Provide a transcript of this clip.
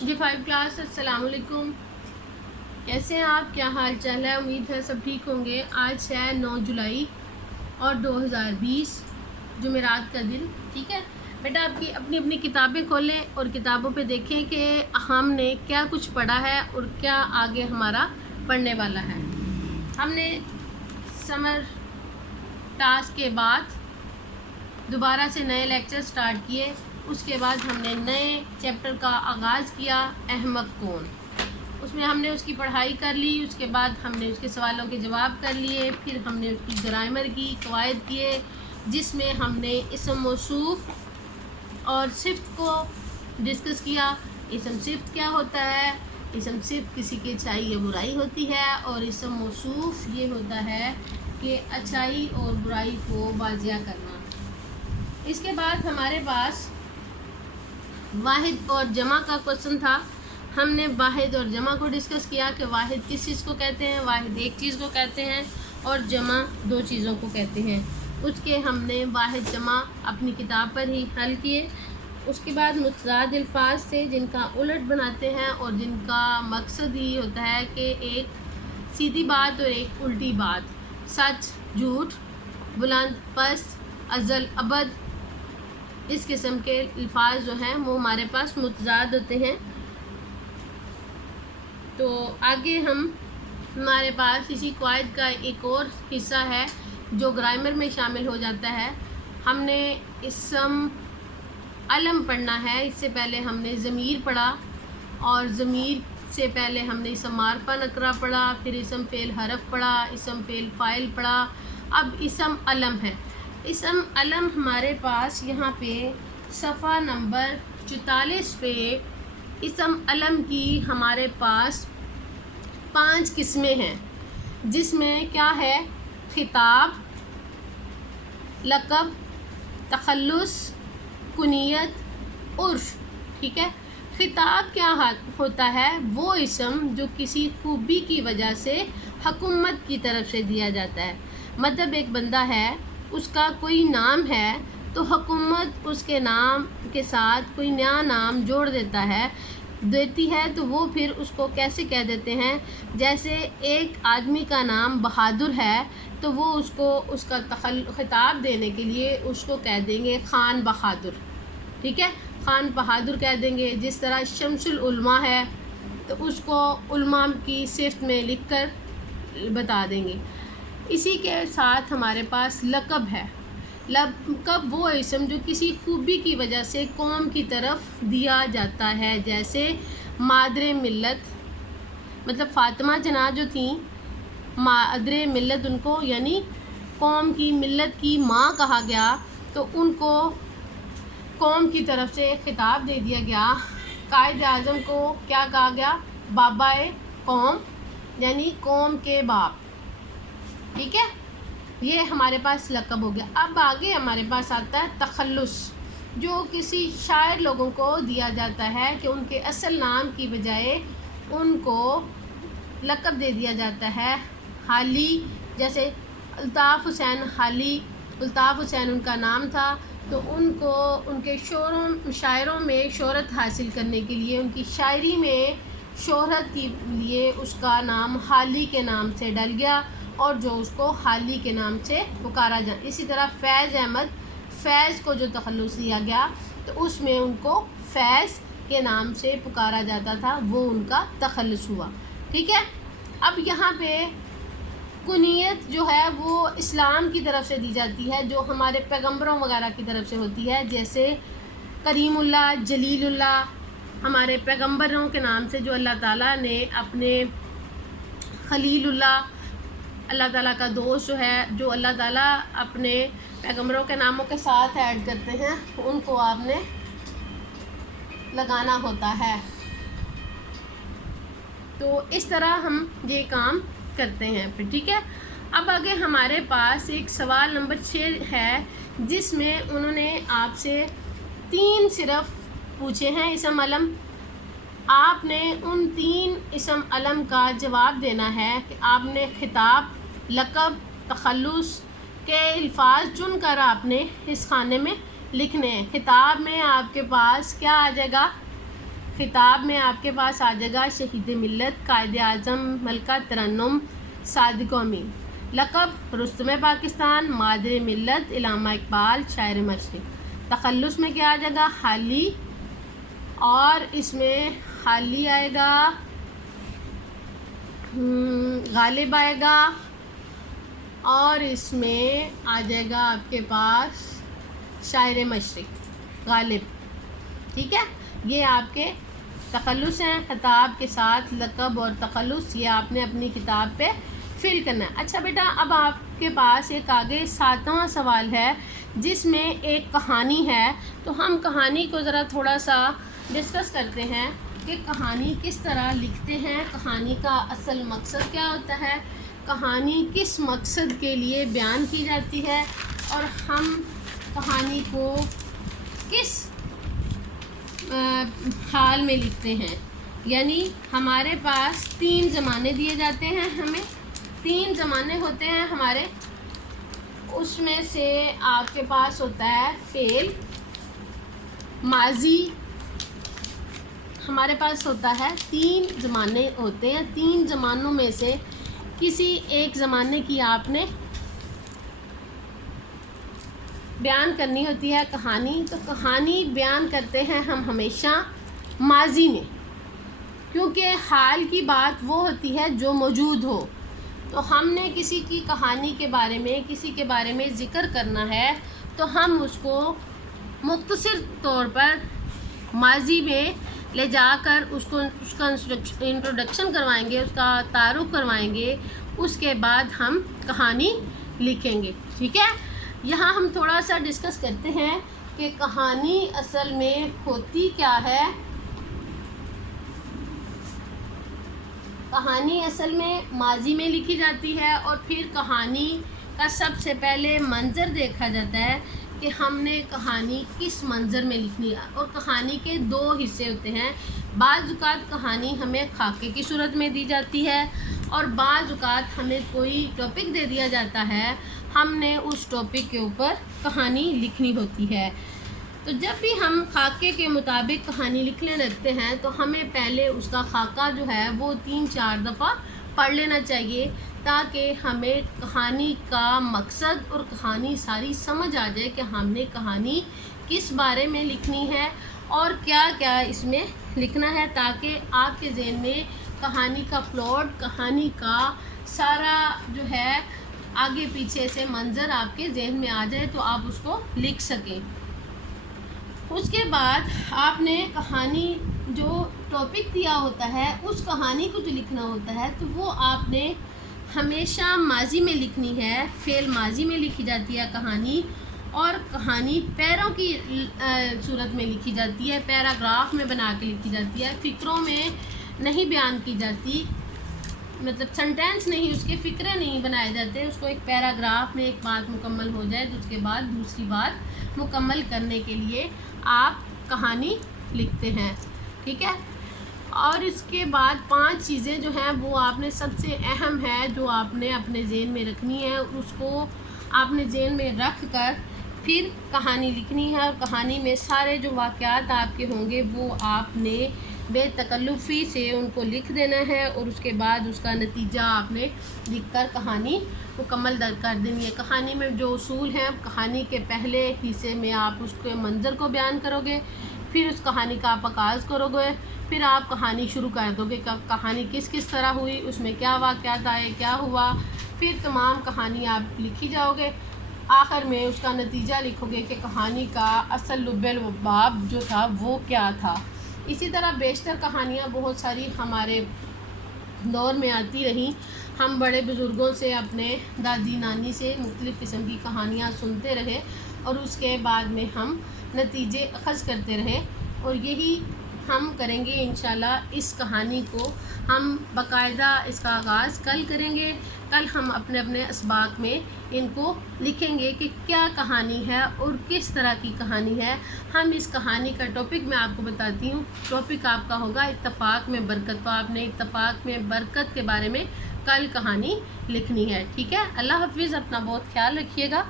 جی 5 class السلام علیکم، کیسے ہیں آپ؟ کیا حال چال ہے؟ امید ہے سب ٹھیک ہوں گے۔ آج ہے 9 جولائی اور 2020 جمعرات کا دن، ٹھیک ہے بیٹا؟ آپ کی اپنی کتابیں کھولیں اور کتابوں پہ دیکھیں کہ ہم نے کیا کچھ پڑھا ہے اور کیا آگے ہمارا پڑھنے والا ہے۔ ہم نے سمر ٹاسک کے بعد دوبارہ سے نئے لیکچر سٹارٹ کیے، اس کے بعد ہم نے نئے چیپٹر کا آغاز کیا، احمق کون۔ اس میں ہم نے اس کی پڑھائی کر لی، اس کے بعد ہم نے اس کے سوالوں کے جواب کر لیے، پھر ہم نے اس کی گرامر کی قواعد کیے، جس میں ہم نے اسم موصوف اور صفت کو ڈسکس کیا۔ اسم صفت کیا ہوتا ہے؟ اسم صفت کسی کی اچھائی یا برائی ہوتی ہے، اور اسم موصوف یہ ہوتا ہے کہ اچھائی اور برائی کو واضح کرنا۔ اس کے بعد ہمارے پاس واحد اور جمع کا کوشچن تھا۔ ہم نے واحد اور جمع کو ڈسکس کیا کہ واحد کس چیز کو کہتے ہیں، واحد ایک چیز کو کہتے ہیں اور جمع دو چیزوں کو کہتے ہیں۔ اس کے ہم نے واحد جمع اپنی کتاب پر ہی حل کیے۔ اس کے بعد متضاد الفاظ سے جن کا الٹ بناتے ہیں اور جن کا مقصد ہی ہوتا ہے کہ ایک سیدھی بات اور ایک الٹی بات، سچ جھوٹ، بلند پست، ازل ابد، اس قسم کے الفاظ جو ہیں وہ ہمارے پاس متضاد ہوتے ہیں۔ تو آگے ہمارے پاس اسی قواعد کا ایک اور حصہ ہے جو گرامر میں شامل ہو جاتا ہے۔ ہم نے اسم علم پڑھنا ہے۔ اس سے پہلے ہم نے ضمیر پڑھا، اور ضمیر سے پہلے ہم نے اسم معرفہ نکرہ پڑھا، پھر اسم فعل حرف پڑھا، اسم فعل فاعل پڑھا، اب اسم علم ہے۔ اسم علم ہمارے پاس یہاں پہ صفحہ نمبر 44 پہ اسم علم کی ہمارے پاس 5 قسمیں ہیں، جس میں کیا ہے؟ خطاب، لقب، تخلص، کنیت، عرف، ٹھیک ہے؟ خطاب کیا ہوتا ہے؟ وہ اسم جو کسی خوبی کی وجہ سے حکومت کی طرف سے دیا جاتا ہے۔ مطلب ایک بندہ ہے، اس کا کوئی نام ہے تو حکومت اس کے نام کے ساتھ کوئی نیا نام جوڑ دیتی ہے تو وہ پھر اس کو کیسے کہہ دیتے ہیں؟ جیسے ایک آدمی کا نام بہادر ہے تو وہ اس کو اس کا خطاب دینے کے لیے اس کو کہہ دیں گے خان بہادر، ٹھیک ہے؟ خان بہادر کہہ دیں گے۔ جس طرح شمس العلماء ہے تو اس کو علماء کی صفت میں لکھ کر بتا دیں گے۔ اسی کے ساتھ ہمارے پاس لقب ہے۔ لقب وہ اسم جو کسی خوبی کی وجہ سے قوم کی طرف دیا جاتا ہے، جیسے مادر ملت، مطلب فاطمہ جناح جو تھیں، مادر ملت ان کو یعنی قوم کی ملت کی ماں کہا گیا، تو ان کو قوم کی طرف سے خطاب دے دیا گیا۔ قائد اعظم کو کیا کہا گیا؟ بابائے قوم، یعنی قوم کے باپ، ٹھیک ہے؟ یہ ہمارے پاس لقب ہو گیا۔ اب آگے ہمارے پاس آتا ہے تخلص، جو کسی شاعر لوگوں کو دیا جاتا ہے کہ ان کے اصل نام کی بجائے ان کو لقب دے دیا جاتا ہے۔ حالی، جیسے الطاف حسین حالی، الطاف حسین ان کا نام تھا، تو ان کو ان کے شاعروں میں شہرت حاصل کرنے کے لیے، ان کی شاعری میں شہرت کے لیے اس کا نام حالی کے نام سے ڈل گیا، اور جو اس کو حالی کے نام سے پکارا جاتا۔ اسی طرح فیض احمد، فیض کو جو تخلص دیا گیا تو اس میں ان کو فیض کے نام سے پکارا جاتا تھا، وہ ان کا تخلص ہوا، ٹھیک ہے؟ اب یہاں پہ کنیت جو ہے وہ اسلام کی طرف سے دی جاتی ہے، جو ہمارے پیغمبروں وغیرہ کی طرف سے ہوتی ہے، جیسے کریم اللہ، جلیل اللہ، ہمارے پیغمبروں کے نام سے جو اللہ تعالیٰ نے اپنے خلیل اللہ، اللہ تعالیٰ کا دوست جو ہے، جو اللہ تعالیٰ اپنے پیغمبروں کے ناموں کے ساتھ ایڈ کرتے ہیں، ان کو آپ نے لگانا ہوتا ہے۔ تو اس طرح ہم یہ کام کرتے ہیں پھر، ٹھیک ہے؟ اب آگے ہمارے پاس ایک سوال نمبر 6 ہے، جس میں انہوں نے آپ سے 3 صرف پوچھے ہیں اسم علم۔ آپ نے ان 3 اسم علم کا جواب دینا ہے کہ آپ نے خطاب، لقب، تخلص کے الفاظ چن کر آپ نے اس خانے میں لکھنے ہیں۔ خطاب میں آپ کے پاس کیا آ جائے گا؟ خطاب میں آپ کے پاس آ جائے گا شہید ملت، قائد اعظم، ملکہ ترنم، صادق امین۔ لقب رستم پاکستان، مادر ملت، علامہ اقبال، شاعر مشرق۔ تخلص میں کیا آ جائے گا؟ حالی، اور اس میں حالی آئے گا، غالب آئے گا، اور اس میں آ جائے گا آپ کے پاس شاعر مشرق، غالب۔ ٹھیک ہے، یہ آپ کے تخلص ہیں خطاب کے ساتھ۔ لقب اور تخلص یہ آپ نے اپنی کتاب پہ فل کرنا ہے۔ اچھا بیٹا، اب آپ کے پاس ایک آگے 7واں سوال ہے جس میں ایک کہانی ہے، تو ہم کہانی کو ذرا تھوڑا سا ڈسکس کرتے ہیں کہ کہانی کس طرح لکھتے ہیں، کہانی کا اصل مقصد کیا ہوتا ہے، کہانی کس مقصد کے لیے بیان کی جاتی ہے، اور ہم کہانی کو کس حال میں لکھتے ہیں۔ یعنی ہمارے پاس 3 زمانے دیے جاتے ہیں، ہمیں 3 زمانے ہوتے ہیں ہمارے، اس میں سے آپ کے پاس ہوتا ہے فعل، ماضی، ہمارے پاس ہوتا ہے 3 زمانے ہوتے ہیں۔ 3 زمانوں میں سے کسی ایک زمانے کی آپ نے بیان کرنی ہوتی ہے کہانی، تو کہانی بیان کرتے ہیں ہم ہمیشہ ماضی میں، کیونکہ حال کی بات وہ ہوتی ہے جو موجود ہو۔ تو ہم نے کسی کی کہانی کے بارے میں، کسی کے بارے میں ذکر کرنا ہے تو ہم اس کو مختصر طور پر ماضی میں لے جا کر اس کا انٹروڈکشن کروائیں گے، اس کا تعارف کروائیں گے، اس کے بعد ہم کہانی لکھیں گے۔ ٹھیک ہے، یہاں ہم تھوڑا سا ڈسکس کرتے ہیں کہ کہانی اصل میں ہوتی کیا ہے۔ کہانی اصل میں ماضی میں لکھی جاتی ہے، اور پھر کہانی کا سب سے پہلے منظر دیکھا جاتا ہے کہ ہم نے کہانی کس منظر میں لکھنی ہے۔ اور کہانی کے 2 حصے ہوتے ہیں، بعض اوقات کہانی ہمیں خاکے کی صورت میں دی جاتی ہے، اور بعض اوقات ہمیں کوئی ٹاپک دے دیا جاتا ہے، ہم نے اس ٹاپک کے اوپر کہانی لکھنی ہوتی ہے۔ تو جب بھی ہم خاکے کے مطابق کہانی لکھنے لگتے ہیں تو ہمیں پہلے اس کا خاکہ جو ہے وہ 3-4 دفعہ پڑھ لینا چاہیے، تاکہ ہمیں کہانی کا مقصد اور کہانی ساری سمجھ آ جائے کہ ہم نے کہانی کس بارے میں لکھنی ہے اور کیا کیا اس میں لکھنا ہے، تاکہ آپ کے ذہن میں کہانی کا پلاٹ، کہانی کا سارا جو ہے آگے پیچھے سے منظر آپ کے ذہن میں آ جائے تو آپ اس کو لکھ سکیں۔ اس کے بعد آپ نے کہانی جو ٹاپک دیا ہوتا ہے اس کہانی کو جو لکھنا ہوتا ہے تو وہ آپ نے ہمیشہ ماضی میں لکھنی ہے، فعل ماضی میں لکھی جاتی ہے کہانی، اور کہانی پیروں کی صورت میں لکھی جاتی ہے، پیراگراف میں بنا کے لکھی جاتی ہے، فقروں میں نہیں بیان کی جاتی، مطلب سنٹینس نہیں، اس کے فقرے نہیں بنائے جاتے، اس کو ایک پیراگراف میں ایک بات مکمل ہو جائے تو اس کے بعد دوسری بات مکمل کرنے کے لیے آپ کہانی لکھتے ہیں۔ ٹھیک ہے، اور اس کے بعد 5 چیزیں جو ہیں وہ آپ نے سب سے اہم ہے جو آپ نے اپنے ذہن میں رکھنی ہے، اس کو آپ نے ذہن میں رکھ کر پھر کہانی لکھنی ہے، اور کہانی میں سارے جو واقعات آپ کے ہوں گے وہ آپ نے بے تکلفی سے ان کو لکھ دینا ہے، اور اس کے بعد اس کا نتیجہ آپ نے لکھ کر کہانی مکمل کر دینی ہے۔ کہانی میں جو اصول ہیں، کہانی کے پہلے حصے میں آپ اس کے منظر کو بیان کرو گے، پھر اس کہانی کا آپ آغاز کرو گے، پھر آپ کہانی شروع کر دو گے کہ کہانی کس طرح ہوئی، اس میں کیا واقعات آئے، کیا ہوا، پھر تمام کہانی آپ لکھی جاؤ گے، آخر میں اس کا نتیجہ لکھو گے کہ کہانی کا اصل لب لباب جو تھا وہ کیا تھا۔ اسی طرح بیشتر کہانیاں بہت ساری ہمارے دور میں آتی رہیں، ہم بڑے بزرگوں سے، اپنے دادی نانی سے مختلف قسم کی کہانیاں سنتے رہے، اور اس کے بعد میں ہم نتیجے اخذ کرتے رہے، اور یہی ہم کریں گے انشاءاللہ۔ اس کہانی کو ہم باقاعدہ اس کا آغاز کل کریں گے، کل ہم اپنے اپنے اسباق میں ان کو لکھیں گے کہ کیا کہانی ہے اور کس طرح کی کہانی ہے۔ ہم اس کہانی کا ٹاپک میں آپ کو بتاتی ہوں، ٹاپک آپ کا ہوگا اتفاق میں برکت، تو آپ نے اتفاق میں برکت کے بارے میں کل کہانی لکھنی ہے۔ ٹھیک ہے، اللہ حافظ، اپنا بہت خیال رکھیے گا۔